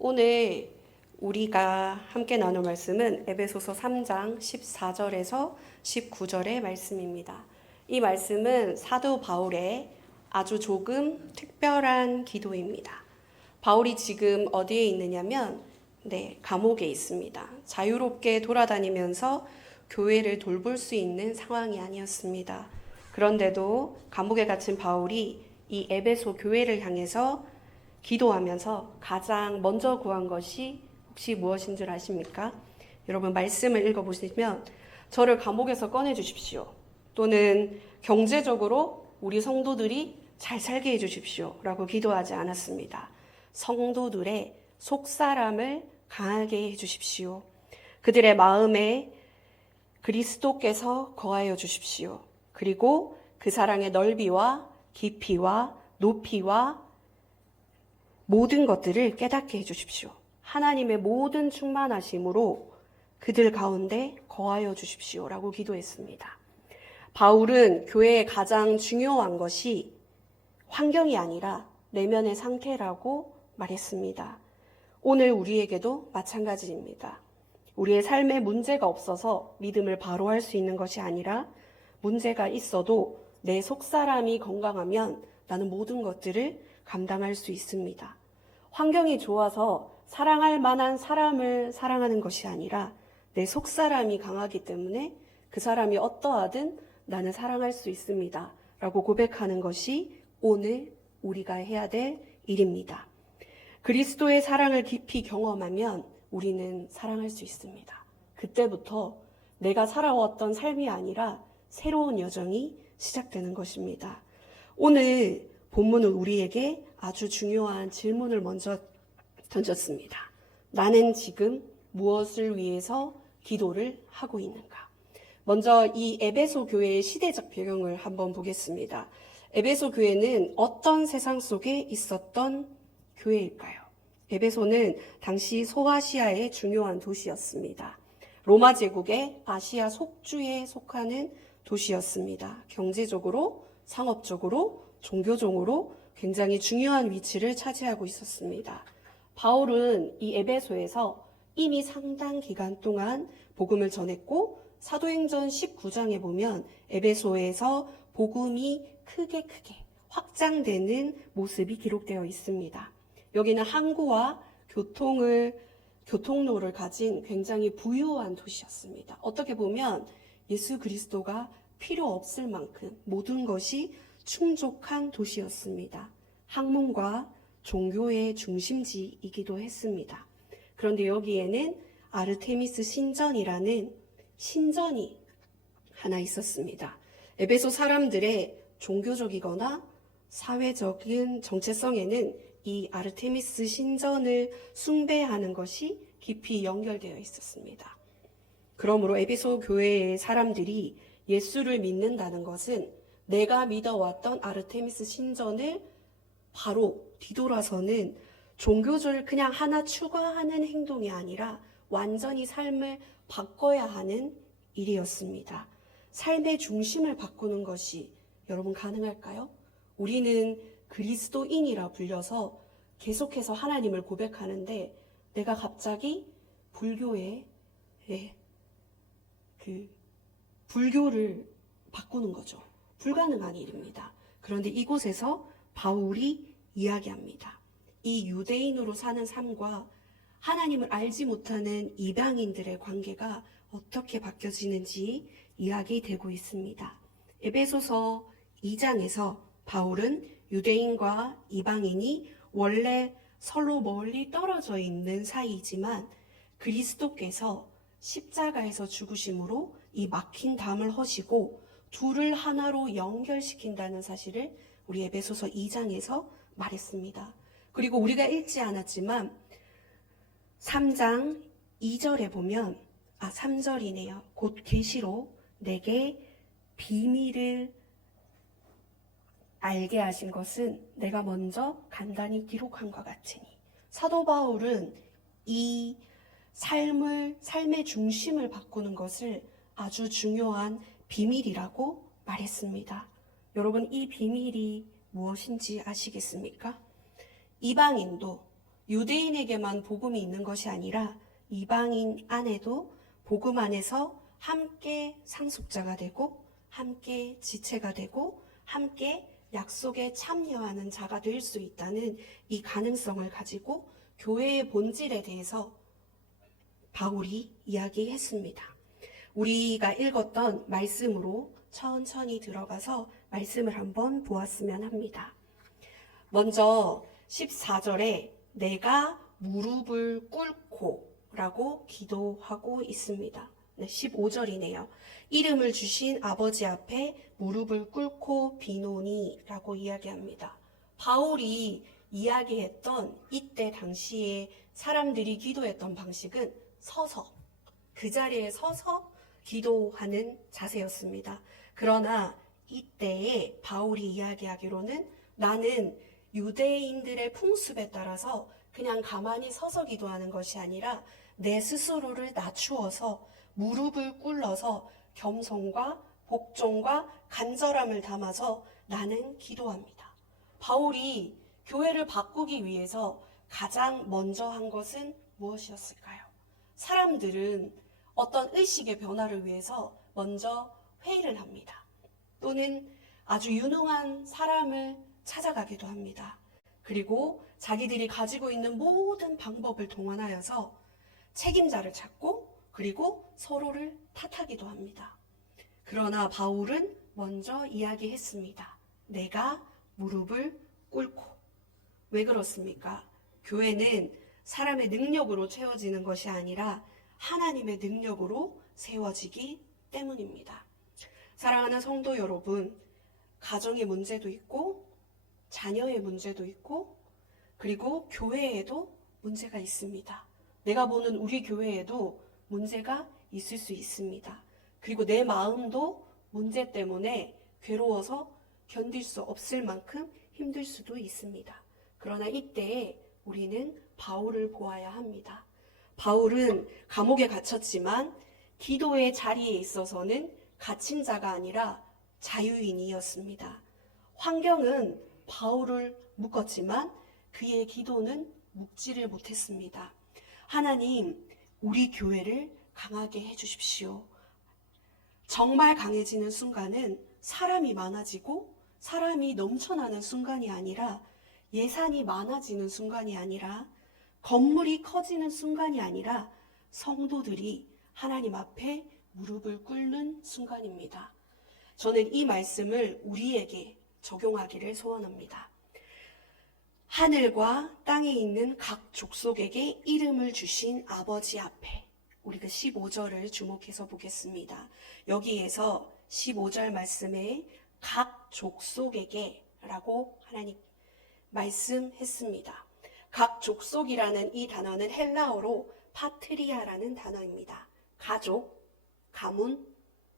오늘 우리가 함께 나눌 말씀은 에베소서 3장 14절에서 19절의 말씀입니다. 이 말씀은 사도 바울의 아주 조금 특별한 기도입니다. 바울이 지금 어디에 있느냐면 감옥에 있습니다. 자유롭게 돌아다니면서 교회를 돌볼 수 있는 상황이 아니었습니다. 그런데도 감옥에 갇힌 바울이 이 에베소 교회를 향해서 기도하면서 가장 먼저 구한 것이 혹시 무엇인 줄 아십니까? 여러분 말씀을 읽어보시면 저를 감옥에서 꺼내주십시오. 또는 경제적으로 우리 성도들이 잘 살게 해주십시오. 라고 기도하지 않았습니다. 성도들의 속사람을 강하게 해주십시오. 그들의 마음에 그리스도께서 거하여 주십시오. 그리고 그 사랑의 넓이와 깊이와 높이와 모든 것들을 깨닫게 해주십시오. 하나님의 모든 충만하심으로 그들 가운데 거하여 주십시오. 라고 기도했습니다. 바울은 교회의 가장 중요한 것이 환경이 아니라 내면의 상태라고 말했습니다. 오늘 우리에게도 마찬가지입니다. 우리의 삶에 문제가 없어서 믿음을 바로 할 수 있는 것이 아니라 문제가 있어도 내 속사람이 건강하면 나는 모든 것들을 감당할 수 있습니다. 환경이 좋아서 사랑할 만한 사람을 사랑하는 것이 아니라 내 속사람이 강하기 때문에 그 사람이 어떠하든 나는 사랑할 수 있습니다. 라고 고백하는 것이 오늘 우리가 해야 될 일입니다. 그리스도의 사랑을 깊이 경험하면 우리는 사랑할 수 있습니다. 그때부터 내가 살아왔던 삶이 아니라 새로운 여정이 시작되는 것입니다. 오늘 본문은 우리에게 아주 중요한 질문을 먼저 던졌습니다. 나는 지금 무엇을 위해서 기도를 하고 있는가? 먼저 이 에베소 교회의 시대적 배경을 한번 보겠습니다. 에베소 교회는 어떤 세상 속에 있었던 교회일까요? 에베소는 당시 소아시아의 중요한 도시였습니다. 로마 제국의 아시아 속주에 속하는 도시였습니다. 경제적으로, 상업적으로, 종교적으로 굉장히 중요한 위치를 차지하고 있었습니다. 바울은 이 에베소에서 이미 상당 기간 동안 복음을 전했고 사도행전 19장에 보면 에베소에서 복음이 크게 확장되는 모습이 기록되어 있습니다. 여기는 항구와 교통로를 가진 굉장히 부유한 도시였습니다. 어떻게 보면 예수 그리스도가 필요 없을 만큼 모든 것이 충족한 도시였습니다. 학문과 종교의 중심지이기도 했습니다. 그런데 여기에는 아르테미스 신전이라는 신전이 하나 있었습니다. 에베소 사람들의 종교적이거나 사회적인 정체성에는 이 아르테미스 신전을 숭배하는 것이 깊이 연결되어 있었습니다. 그러므로 에베소 교회의 사람들이 예수를 믿는다는 것은 내가 믿어왔던 아르테미스 신전을 바로 뒤돌아서는 종교를 그냥 하나 추가하는 행동이 아니라 완전히 삶을 바꿔야 하는 일이었습니다. 삶의 중심을 바꾸는 것이 여러분 가능할까요? 우리는 그리스도인이라 불려서 계속해서 하나님을 고백하는데 내가 갑자기 불교를 바꾸는 거죠. 불가능한 일입니다. 그런데 이곳에서 바울이 이야기합니다. 이 유대인으로 사는 삶과 하나님을 알지 못하는 이방인들의 관계가 어떻게 바뀌어지는지 이야기되고 있습니다. 에베소서 2장에서 바울은 유대인과 이방인이 원래 서로 멀리 떨어져 있는 사이이지만 그리스도께서 십자가에서 죽으심으로 이 막힌 담을 허시고 둘을 하나로 연결시킨다는 사실을 우리 에베소서 2장에서 말했습니다. 그리고 우리가 읽지 않았지만 3장 2절에 보면 3절이네요. 곧 계시로 내게 비밀을 알게 하신 것은 내가 먼저 간단히 기록한 것 같으니. 사도 바울은 이 삶의 중심을 바꾸는 것을 아주 중요한 비밀이라고 말했습니다. 여러분 이 비밀이 무엇인지 아시겠습니까? 이방인도 유대인에게만 복음이 있는 것이 아니라 이방인 안에도 복음 안에서 함께 상속자가 되고 함께 지체가 되고 함께 약속에 참여하는 자가 될 수 있다는 이 가능성을 가지고 교회의 본질에 대해서 바울이 이야기했습니다. 우리가 읽었던 말씀으로 천천히 들어가서 말씀을 한번 보았으면 합니다. 먼저 14절에 내가 무릎을 꿇고 라고 기도하고 있습니다. 네, 15절이네요. 이름을 주신 아버지 앞에 무릎을 꿇고 비노니 라고 이야기합니다. 바울이 이야기했던 이때 당시에 사람들이 기도했던 방식은 서서, 그 자리에 서서 기도하는 자세였습니다. 그러나 이때에 바울이 이야기하기로는 나는 유대인들의 풍습에 따라서 그냥 가만히 서서 기도하는 것이 아니라 내 스스로를 낮추어서 무릎을 꿇어서 겸손과 복종과 간절함을 담아서 나는 기도합니다. 바울이 교회를 바꾸기 위해서 가장 먼저 한 것은 무엇이었을까요? 사람들은 어떤 의식의 변화를 위해서 먼저 회의를 합니다. 또는 아주 유능한 사람을 찾아가기도 합니다. 그리고 자기들이 가지고 있는 모든 방법을 동원하여서 책임자를 찾고 그리고 서로를 탓하기도 합니다. 그러나 바울은 먼저 이야기했습니다. 내가 무릎을 꿇고. 왜 그렇습니까? 교회는 사람의 능력으로 채워지는 것이 아니라 하나님의 능력으로 세워지기 때문입니다. 사랑하는 성도 여러분, 가정의 문제도 있고 자녀의 문제도 있고 그리고 교회에도 문제가 있습니다. 내가 보는 우리 교회에도 문제가 있을 수 있습니다. 그리고 내 마음도 문제 때문에 괴로워서 견딜 수 없을 만큼 힘들 수도 있습니다. 그러나 이때에 우리는 바울을 보아야 합니다. 바울은 감옥에 갇혔지만 기도의 자리에 있어서는 갇힌 자가 아니라 자유인이었습니다. 환경은 바울을 묶었지만 그의 기도는 묶지를 못했습니다. 하나님, 우리 교회를 강하게 해주십시오. 정말 강해지는 순간은 사람이 많아지고 사람이 넘쳐나는 순간이 아니라 예산이 많아지는 순간이 아니라 건물이 커지는 순간이 아니라 성도들이 하나님 앞에 무릎을 꿇는 순간입니다. 저는 이 말씀을 우리에게 적용하기를 소원합니다. 하늘과 땅에 있는 각 족속에게 이름을 주신 아버지 앞에 우리 그 15절을 주목해서 보겠습니다. 여기에서 15절 말씀에 각 족속에게 라고 하나님 말씀했습니다. 각 족속이라는 이 단어는 헬라어로 파트리아라는 단어입니다. 가족, 가문,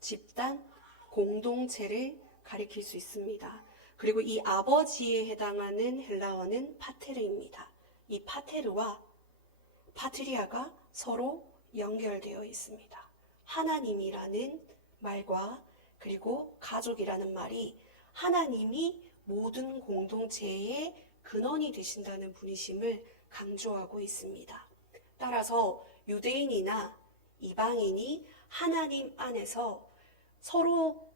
집단, 공동체를 가리킬 수 있습니다. 그리고 이 아버지에 해당하는 헬라어는 파테르입니다. 이 파테르와 파트리아가 서로 연결되어 있습니다. 하나님이라는 말과 그리고 가족이라는 말이 하나님이 모든 공동체의 근원이 되신다는 분이심을 강조하고 있습니다. 따라서 유대인이나 이방인이 하나님 안에서 서로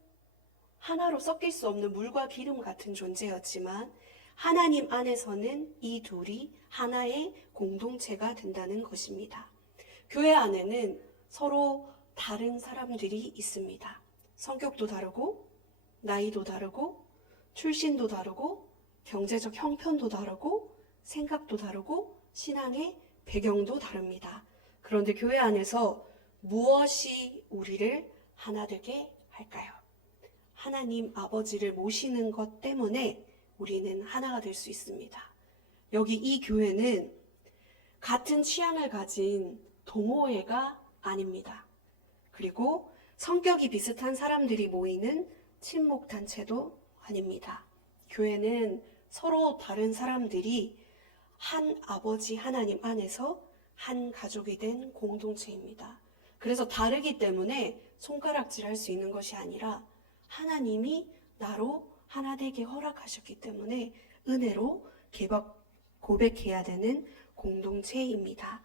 하나로 섞일 수 없는 물과 기름 같은 존재였지만 하나님 안에서는 이 둘이 하나의 공동체가 된다는 것입니다. 교회 안에는 서로 다른 사람들이 있습니다. 성격도 다르고 나이도 다르고 출신도 다르고 경제적 형편도 다르고 생각도 다르고 신앙의 배경도 다릅니다. 그런데 교회 안에서 무엇이 우리를 하나 되게 할까요? 하나님 아버지를 모시는 것 때문에 우리는 하나가 될 수 있습니다. 여기 이 교회는 같은 취향을 가진 동호회가 아닙니다. 그리고 성격이 비슷한 사람들이 모이는 친목단체도 아닙니다. 교회는 서로 다른 사람들이 한 아버지 하나님 안에서 한 가족이 된 공동체입니다. 그래서 다르기 때문에 손가락질할 수 있는 것이 아니라 하나님이 나로 하나 되게 허락하셨기 때문에 은혜로 고백해야 되는 공동체입니다.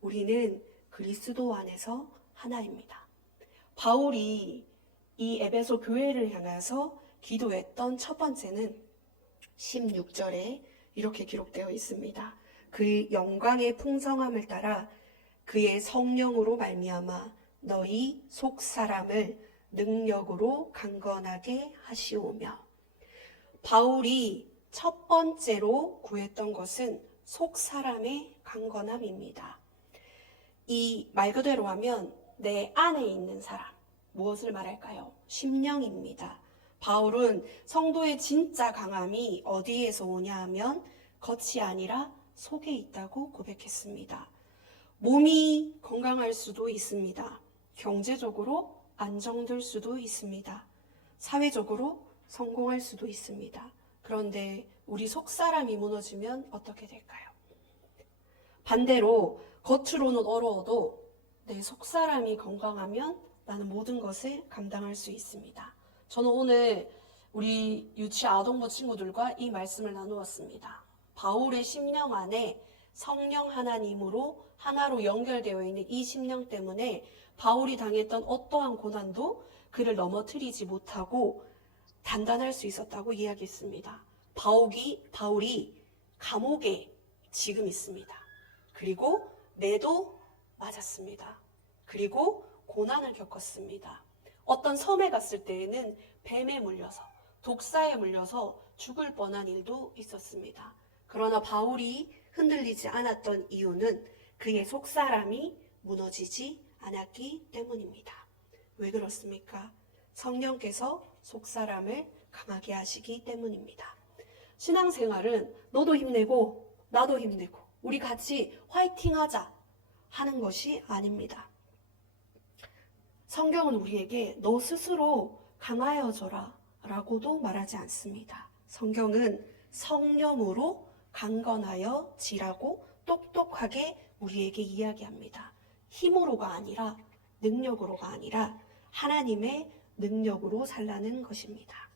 우리는 그리스도 안에서 하나입니다. 바울이 이 에베소 교회를 향해서 기도했던 첫 번째는 16절에 이렇게 기록되어 있습니다. 그 영광의 풍성함을 따라 그의 성령으로 말미암아 너희 속사람을 능력으로 강건하게 하시오며. 바울이 첫 번째로 구했던 것은 속사람의 강건함입니다. 이 말 그대로 하면 내 안에 있는 사람, 무엇을 말할까요? 심령입니다. 바울은 성도의 진짜 강함이 어디에서 오냐 하면 겉이 아니라 속에 있다고 고백했습니다. 몸이 건강할 수도 있습니다. 경제적으로 안정될 수도 있습니다. 사회적으로 성공할 수도 있습니다. 그런데 우리 속사람이 무너지면 어떻게 될까요? 반대로 겉으로는 어려워도 내 속사람이 건강하면 나는 모든 것을 감당할 수 있습니다. 저는 오늘 우리 유치 아동부 친구들과 이 말씀을 나누었습니다. 바울의 심령 안에 성령 하나님으로 하나로 연결되어 있는 이 심령 때문에 바울이 당했던 어떠한 고난도 그를 넘어뜨리지 못하고 단단할 수 있었다고 이야기했습니다. 바울이 감옥에 지금 있습니다. 그리고 매도 맞았습니다. 그리고 고난을 겪었습니다. 어떤 섬에 갔을 때에는 뱀에 물려서 독사에 물려서 죽을 뻔한 일도 있었습니다. 그러나 바울이 흔들리지 않았던 이유는 그의 속사람이 무너지지 않았기 때문입니다. 왜 그렇습니까? 성령께서 속사람을 강하게 하시기 때문입니다. 신앙생활은 너도 힘내고 나도 힘내고 우리 같이 화이팅하자 하는 것이 아닙니다. 성경은 우리에게 너 스스로 강하여져라 라고도 말하지 않습니다. 성경은 성령으로 강건하여 지라고 똑똑하게 우리에게 이야기합니다. 힘으로가 아니라 능력으로가 아니라 하나님의 능력으로 살라는 것입니다.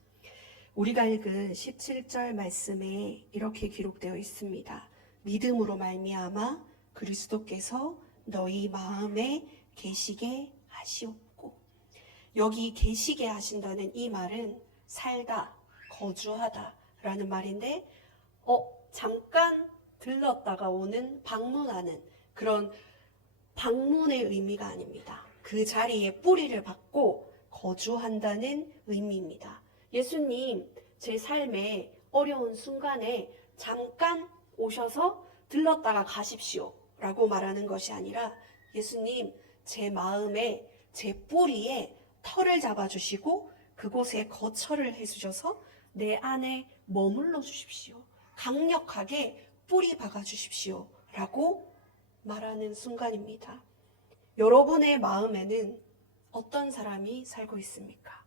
우리가 읽은 17절 말씀에 이렇게 기록되어 있습니다. 믿음으로 말미암아 그리스도께서 너희 마음에 계시게 하시옵고. 여기 계시게 하신다는 이 말은 살다, 거주하다 라는 말인데 잠깐 들렀다가 오는 방문하는 그런 방문의 의미가 아닙니다. 그 자리에 뿌리를 박고 거주한다는 의미입니다. 예수님, 제 삶의 어려운 순간에 잠깐 오셔서 들렀다가 가십시오 라고 말하는 것이 아니라 예수님, 제 마음에, 제 뿌리에 털을 잡아주시고 그곳에 거처를 해주셔서 내 안에 머물러 주십시오. 강력하게 뿌리 박아주십시오 라고 말하는 순간입니다. 여러분의 마음에는 어떤 사람이 살고 있습니까?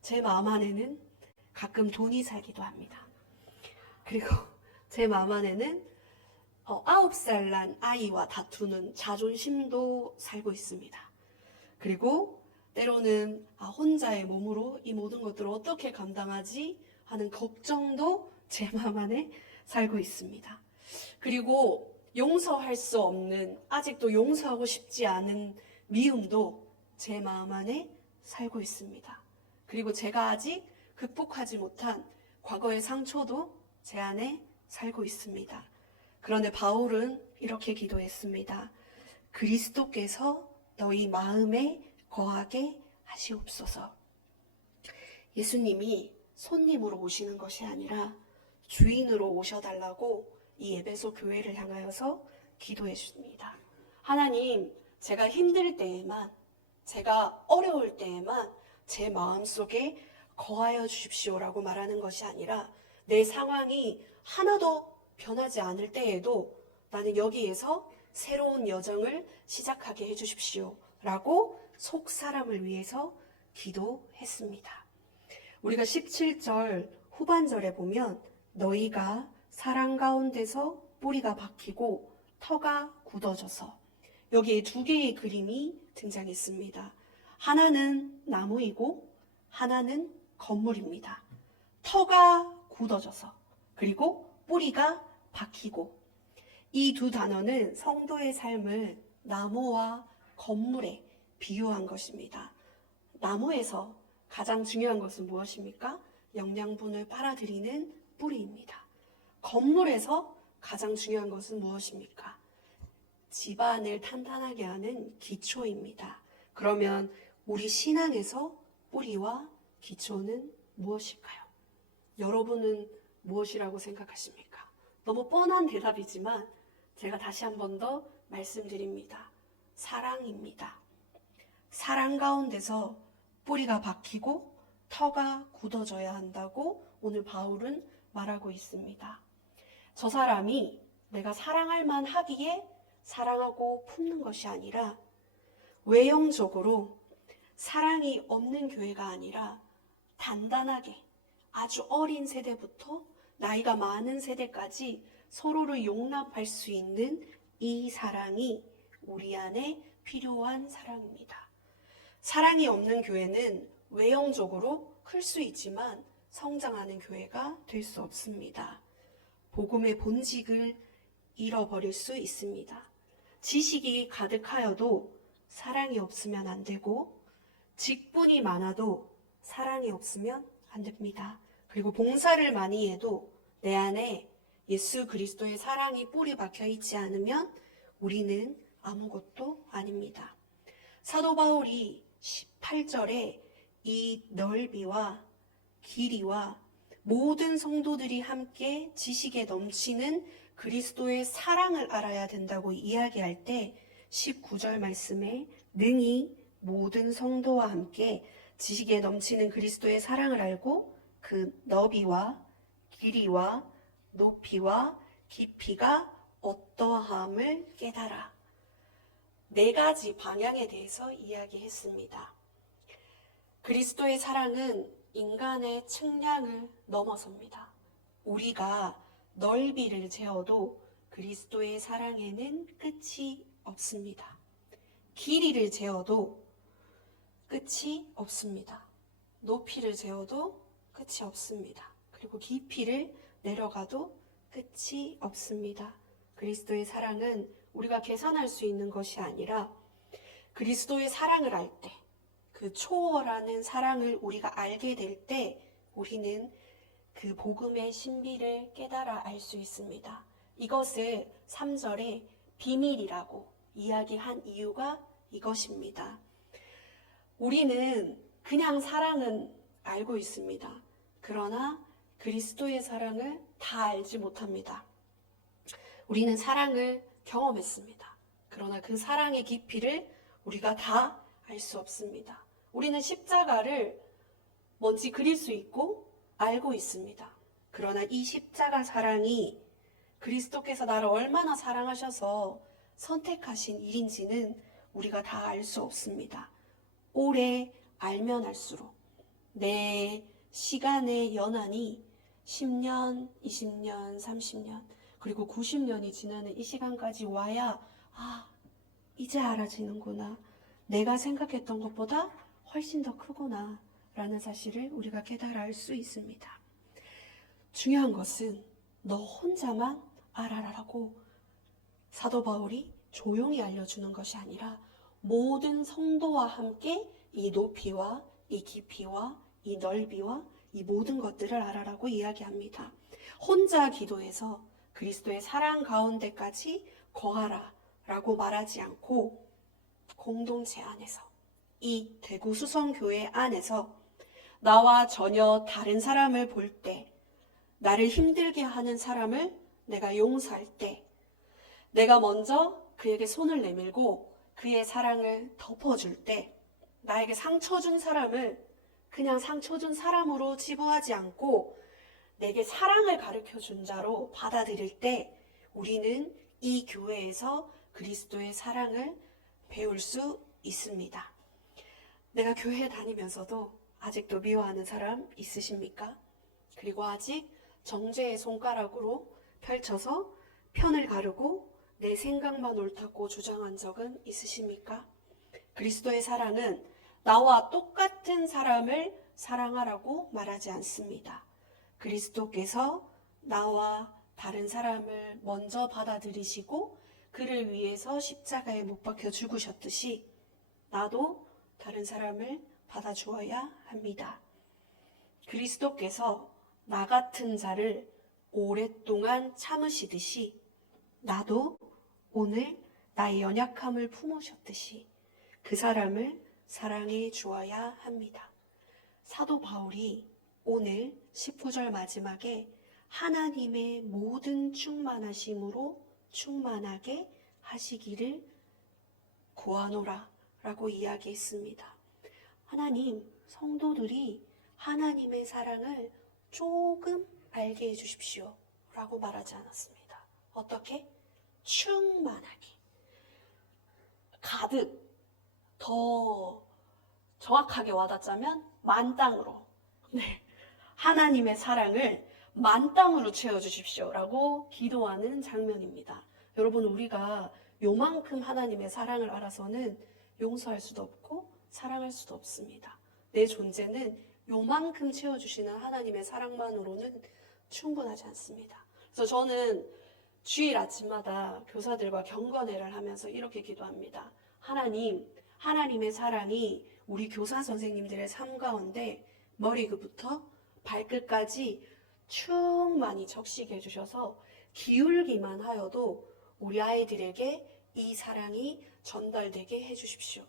제 마음 안에는 가끔 돈이 살기도 합니다. 그리고 제 마음 안에는 9살 난 아이와 다투는 자존심도 살고 있습니다. 그리고 때로는 혼자의 몸으로 이 모든 것들을 어떻게 감당하지 하는 걱정도 제 마음 안에 살고 있습니다. 그리고 용서할 수 없는, 아직도 용서하고 싶지 않은 미움도 제 마음 안에 살고 있습니다. 그리고 제가 아직 극복하지 못한 과거의 상처도 제 안에 살고 있습니다. 그런데 바울은 이렇게 기도했습니다. 그리스도께서 너희 마음에 거하게 하시옵소서. 예수님이 손님으로 오시는 것이 아니라 주인으로 오셔달라고 이 에베소 교회를 향하여서 기도해 주십니다. 하나님, 제가 힘들 때에만, 제가 어려울 때에만 제 마음속에 거하여 주십시오라고 말하는 것이 아니라 내 상황이 하나도 변하지 않을 때에도 나는 여기에서 새로운 여정을 시작하게 해주십시오 라고 속 사람을 위해서 기도했습니다. 우리가 17절 후반절에 보면 너희가 사랑 가운데서 뿌리가 박히고 터가 굳어져서, 여기에 두 개의 그림이 등장했습니다. 하나는 나무이고 하나는 건물입니다. 터가 굳어져서 그리고 뿌리가 박히고, 이 두 단어는 성도의 삶을 나무와 건물에 비유한 것입니다. 나무에서 가장 중요한 것은 무엇입니까? 영양분을 빨아들이는 뿌리입니다. 건물에서 가장 중요한 것은 무엇입니까? 집안을 탄탄하게 하는 기초입니다. 그러면 우리 신앙에서 뿌리와 기초는 무엇일까요? 여러분은 무엇이라고 생각하십니까? 너무 뻔한 대답이지만 제가 다시 한 번 더 말씀드립니다. 사랑입니다. 사랑 가운데서 뿌리가 박히고 터가 굳어져야 한다고 오늘 바울은 말하고 있습니다. 저 사람이 내가 사랑할 만하기에 사랑하고 품는 것이 아니라 외형적으로 사랑이 없는 교회가 아니라 단단하게 아주 어린 세대부터 나이가 많은 세대까지 서로를 용납할 수 있는 이 사랑이 우리 안에 필요한 사랑입니다. 사랑이 없는 교회는 외형적으로 클 수 있지만 성장하는 교회가 될 수 없습니다. 복음의 본질을 잃어버릴 수 있습니다. 지식이 가득하여도 사랑이 없으면 안 되고 직분이 많아도 사랑이 없으면 안 됩니다. 그리고 봉사를 많이 해도 내 안에 예수 그리스도의 사랑이 뿌리 박혀 있지 않으면 우리는 아무것도 아닙니다. 사도 바울이 18절에 이 넓이와 길이와 모든 성도들이 함께 지식에 넘치는 그리스도의 사랑을 알아야 된다고 이야기할 때 19절 말씀에 능히 모든 성도와 함께 지식에 넘치는 그리스도의 사랑을 알고 그 너비와 길이와 높이와 깊이가 어떠함을 깨달아. 4가지 방향에 대해서 이야기했습니다. 그리스도의 사랑은 인간의 측량을 넘어섭니다. 우리가 넓이를 재어도 그리스도의 사랑에는 끝이 없습니다. 길이를 재어도 끝이 없습니다. 높이를 재어도 끝이 없습니다. 그리고 깊이를 내려가도 끝이 없습니다. 그리스도의 사랑은 우리가 계산할 수 있는 것이 아니라 그리스도의 사랑을 알 때, 그 초월하는 사랑을 우리가 알게 될 때 우리는 그 복음의 신비를 깨달아 알 수 있습니다. 이것을 3절에 비밀이라고 이야기한 이유가 이것입니다. 우리는 그냥 사랑은 알고 있습니다. 그러나 그리스도의 사랑을 다 알지 못합니다. 우리는 사랑을 경험했습니다. 그러나 그 사랑의 깊이를 우리가 다 알 수 없습니다. 우리는 십자가를 뭔지 그릴 수 있고 알고 있습니다. 그러나 이 십자가 사랑이 그리스도께서 나를 얼마나 사랑하셔서 선택하신 일인지는 우리가 다 알 수 없습니다. 오래 알면 알수록 내 시간의 연한이 10년, 20년, 30년, 그리고 90년이 지나는 이 시간까지 와야 이제 알아지는구나. 내가 생각했던 것보다 훨씬 더 크구나 라는 사실을 우리가 깨달아 알 수 있습니다. 중요한 것은 너 혼자만 알아라라고 사도 바울이 조용히 알려주는 것이 아니라 모든 성도와 함께 이 높이와 이 깊이와 이 넓이와 이 모든 것들을 알아라고 이야기합니다. 혼자 기도해서 그리스도의 사랑 가운데까지 거하라 라고 말하지 않고 공동체 안에서 이 대구 수성교회 안에서 나와 전혀 다른 사람을 볼 때, 나를 힘들게 하는 사람을 내가 용서할 때, 내가 먼저 그에게 손을 내밀고 그의 사랑을 덮어줄 때, 나에게 상처 준 사람을 그냥 상처 준 사람으로 치부하지 않고 내게 사랑을 가르쳐 준 자로 받아들일 때 우리는 이 교회에서 그리스도의 사랑을 배울 수 있습니다. 내가 교회 다니면서도 아직도 미워하는 사람 있으십니까? 그리고 아직 정죄의 손가락으로 펼쳐서 편을 가르고 내 생각만 옳다고 주장한 적은 있으십니까? 그리스도의 사랑은 나와 똑같은 사람을 사랑하라고 말하지 않습니다. 그리스도께서 나와 다른 사람을 먼저 받아들이시고 그를 위해서 십자가에 못 박혀 죽으셨듯이 나도 다른 사람을 받아주어야 합니다. 그리스도께서 나 같은 자를 오랫동안 참으시듯이 나도 오늘 나의 연약함을 품으셨듯이 그 사람을 사랑해 주어야 합니다. 사도 바울이 오늘 19절 마지막에 하나님의 모든 충만하심으로 충만하게 하시기를 구하노라 라고 이야기했습니다. 하나님, 성도들이 하나님의 사랑을 조금 알게 해주십시오 라고 말하지 않았습니다. 어떻게? 충만하게, 가득, 더 정확하게 와닿자면 만땅으로, 하나님의 사랑을 만땅으로 채워주십시오 라고 기도하는 장면입니다. 여러분, 우리가 요만큼 하나님의 사랑을 알아서는 용서할 수도 없고 사랑할 수도 없습니다. 내 존재는 요만큼 채워주시는 하나님의 사랑만으로는 충분하지 않습니다. 그래서 저는 주일 아침마다 교사들과 경건회를 하면서 이렇게 기도합니다. 하나님, 하나님의 사랑이 우리 교사 선생님들의 삶 가운데 머리끝부터 발끝까지 충만히 적시게 해주셔서 기울기만 하여도 우리 아이들에게 이 사랑이 전달되게 해주십시오.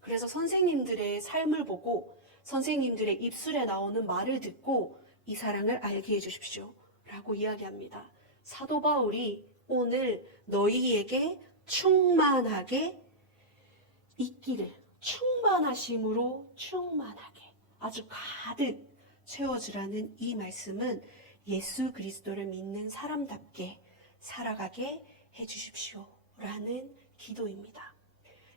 그래서 선생님들의 삶을 보고 선생님들의 입술에 나오는 말을 듣고 이 사랑을 알게 해주십시오 라고 이야기합니다. 사도 바울이 오늘 너희에게 충만하게 있기를, 충만하심으로 충만하게 아주 가득 채워주라는 이 말씀은 예수 그리스도를 믿는 사람답게 살아가게 해주십시오 라는 기도입니다.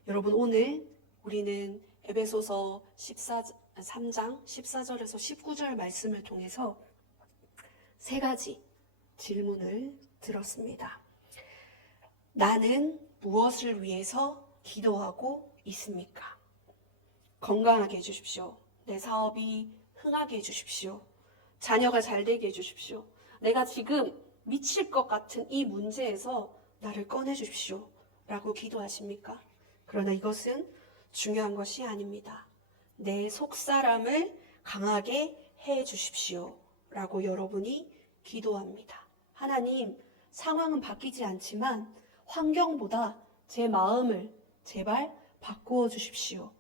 여러분, 오늘 우리는 에베소서 3장 14절에서 19절 말씀을 통해서 세 가지 질문을 들었습니다. 나는 무엇을 위해서 기도하고 있습니까? 건강하게 해주십시오. 내 사업이 흥하게 해주십시오. 자녀가 잘 되게 해주십시오. 내가 지금 미칠 것 같은 이 문제에서 나를 꺼내주십시오 라고 기도하십니까? 그러나 이것은 중요한 것이 아닙니다. 내 속사람을 강하게 해주십시오 라고 여러분이 기도합니다. 하나님, 상황은 바뀌지 않지만 환경보다 제 마음을 제발 바꾸어 주십시오.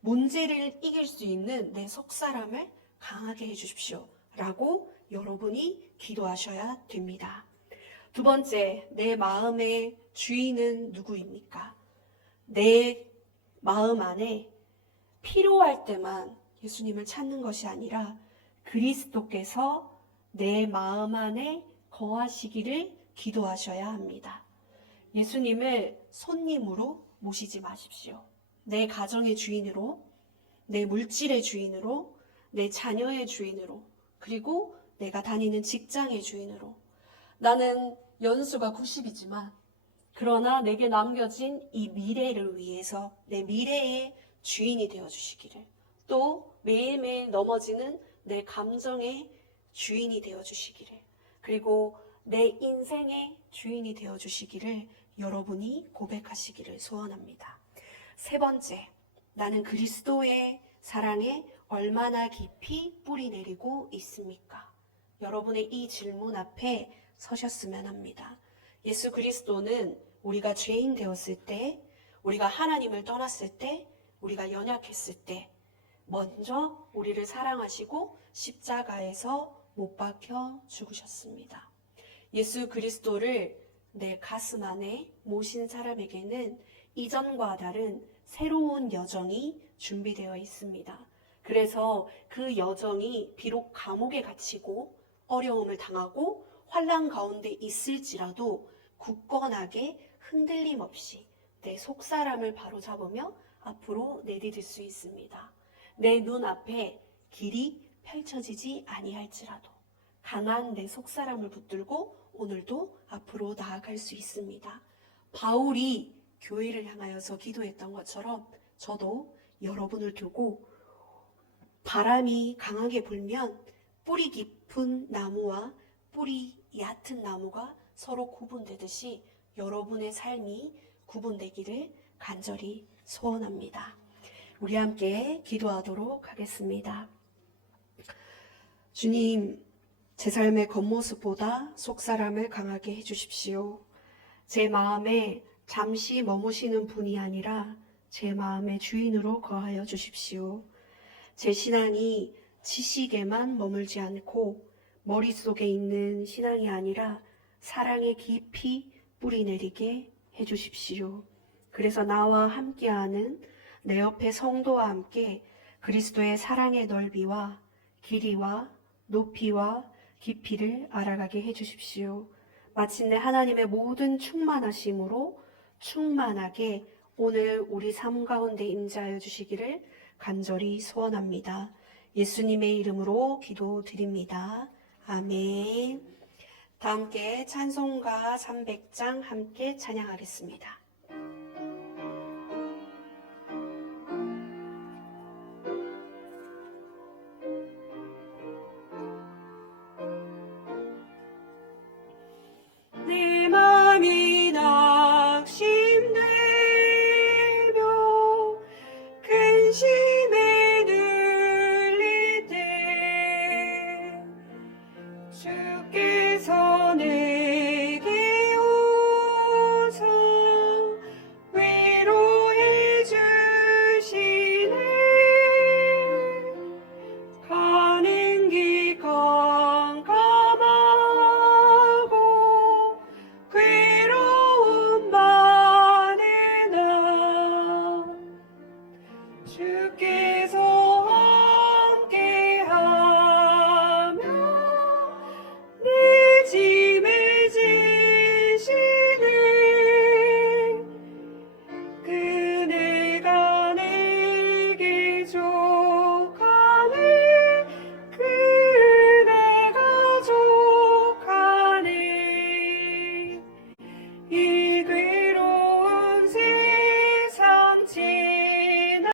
문제를 이길 수 있는 내 속사람을 강하게 해주십시오 라고 여러분이 기도하셔야 됩니다. 두 번째, 내 마음의 주인은 누구입니까? 내 마음 안에 필요할 때만 예수님을 찾는 것이 아니라 그리스도께서 내 마음 안에 거하시기를 기도하셔야 합니다. 예수님을 손님으로 모시지 마십시오. 내 가정의 주인으로, 내 물질의 주인으로, 내 자녀의 주인으로, 그리고 내가 다니는 직장의 주인으로. 나는 연수가 90이지만 그러나 내게 남겨진 이 미래를 위해서 내 미래의 주인이 되어주시기를, 또 매일매일 넘어지는 내 감정의 주인이 되어주시기를, 그리고 내 인생의 주인이 되어주시기를 여러분이 고백하시기를 소원합니다. 세 번째, 나는 그리스도의 사랑에 얼마나 깊이 뿌리 내리고 있습니까? 여러분의 이 질문 앞에 서셨으면 합니다. 예수 그리스도는 우리가 죄인 되었을 때, 우리가 하나님을 떠났을 때, 우리가 연약했을 때 먼저 우리를 사랑하시고 십자가에서 못 박혀 죽으셨습니다. 예수 그리스도를 내 가슴 안에 모신 사람에게는 이전과 다른 새로운 여정이 준비되어 있습니다. 그래서 그 여정이 비록 감옥에 갇히고 어려움을 당하고 환난 가운데 있을지라도 굳건하게 흔들림 없이 내 속사람을 바로잡으며 앞으로 내디딜 수 있습니다. 내 눈앞에 길이 펼쳐지지 아니할지라도 강한 내 속사람을 붙들고 오늘도 앞으로 나아갈 수 있습니다. 바울이 교회를 향하여서 기도했던 것처럼 저도 여러분을 두고 바람이 강하게 불면 뿌리 깊은 나무와 뿌리 얕은 나무가 서로 구분되듯이 여러분의 삶이 구분되기를 간절히 소원합니다. 우리 함께 기도하도록 하겠습니다. 주님, 제 삶의 겉모습보다 속사람을 강하게 해주십시오. 제 마음에 잠시 머무시는 분이 아니라 제 마음의 주인으로 거하여 주십시오. 제 신앙이 지식에만 머물지 않고 머릿속에 있는 신앙이 아니라 사랑에 깊이 뿌리 내리게 해주십시오. 그래서 나와 함께하는 내 옆의 성도와 함께 그리스도의 사랑의 넓이와 길이와 높이와 깊이를 알아가게 해주십시오. 마침내 하나님의 모든 충만하심으로 충만하게 오늘 우리 삶 가운데 임재하여 주시기를 간절히 소원합니다. 예수님의 이름으로 기도드립니다. 아멘. 다 함께 찬송가 300장 함께 찬양하겠습니다.